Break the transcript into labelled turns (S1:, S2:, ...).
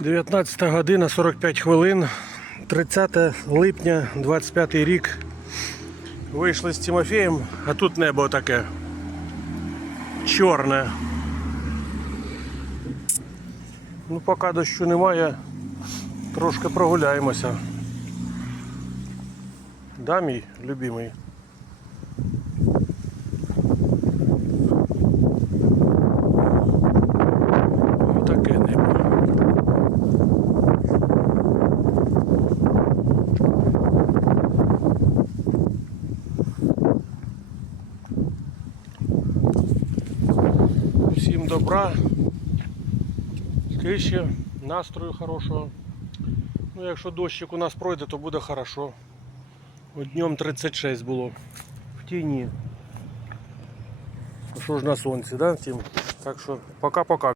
S1: 19 година 45 хвилин, 30 липня 25 рік. Вийшли з Тимофієм, а тут небо таке чорне. Ну, поки дощу немає, трошки прогуляємося. Да, мій любимий. Всім добра, тиші, настрою хорошого. Ну, якщо дощик у нас пройде, то буде хорошо. От днем 36 було в тіні. А що ж на сонці, да, Тім? Так що пока-пока.